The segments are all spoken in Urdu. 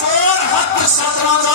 417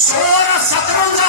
417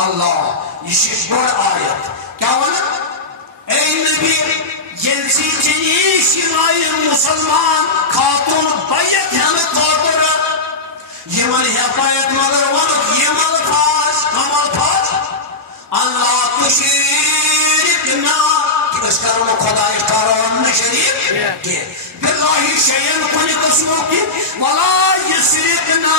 Allah işi bol ayet. Kâvana ey Nebi yelsici işimayı Müslüman katun bayet hemi katura yemal hepayet malar vanık yemal faz kamal faz Allah tuşirikna ki ıskarımı Khuda iştarağın şerif ki billahi şeyin kuni kısmuki vala yusrikna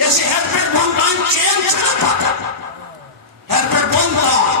Yes, her per bondan change her per bondan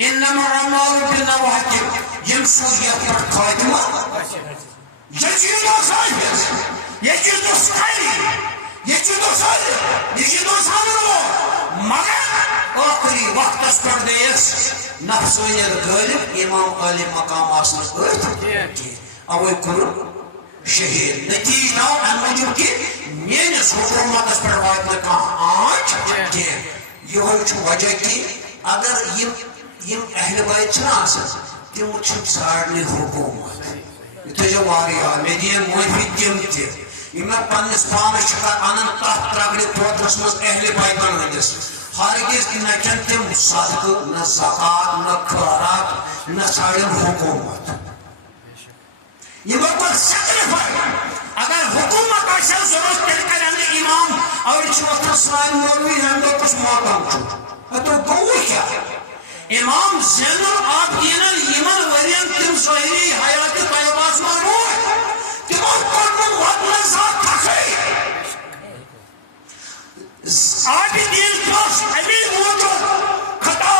إنما الأعمال بالنوايا يمشي يتقدم يجد صاحب يجد صاحب يجد صاحب يجد صاحب مگر آخری وقت استردیس نفسوی الغالب امام علی مقام آسنس ارد اوی کرو شہید نتیجہ ان موجود کی مینس حکومت اس پر وائد نکاہ آج یہ ہوئی وجہ کی اگر یم اہل بیت چھنا آسان تم چھن ساڑنے حکومت اتجا واریا میدین موفی تم تی یمنا پانس پانس چھکا آنن تحت ترگلی توترس مز اہل بیت بنوندس ہرگز نکن تم صدق نہ زکات نہ خیرات نہ ساڑن حکومت یہ وقت سیکریفائی اگر حکومت آسان ضرورت تل کرنے امام اور چھوٹا سلائن مولوی ہم دو کچھ موقع چھو تو گوئی کیا امام زین العابدین یمن ورین تم ظاہری حیات طیبات مرموع تمام قرن وقت نزاد تخی عابدین کس امیر موجود خطا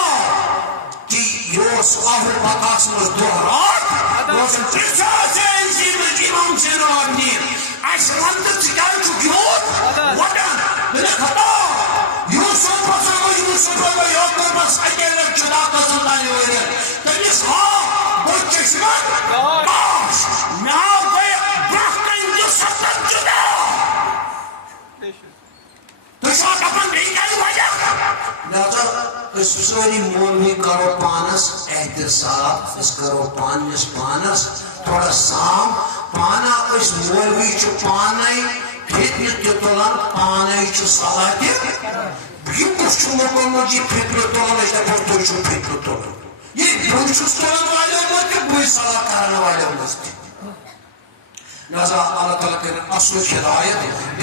کہ یوس آہر بقاس مز دہرات روزن ترسا سے انزیر میں امام زین العابدین ایس رندر چکار چکیوت وطن بنا خطا یوسف یاکوب بس اکیلے جدا قسم داری ہوئی ہے تنیس وہ چشمت باش ناو گئے برخن جو ستر جدا تو شاک اپن نہیں گئی وجہ لہذا اس سوری مولوی کرو پانس احتساب اس کرو پانس تھوڑا سام پانا اس مولوی چو پانائی فتنہ کے طولان پانائی چو صلاح کے یہ کچھ موقع مجھے فکر طولان ہے جب تو فکر طولان یہ بوچھس طولان والے ہوتے بوئی صلاح کرنے والے ہوتے لہذا اللہ تعالیٰ کرے اصل ہدایت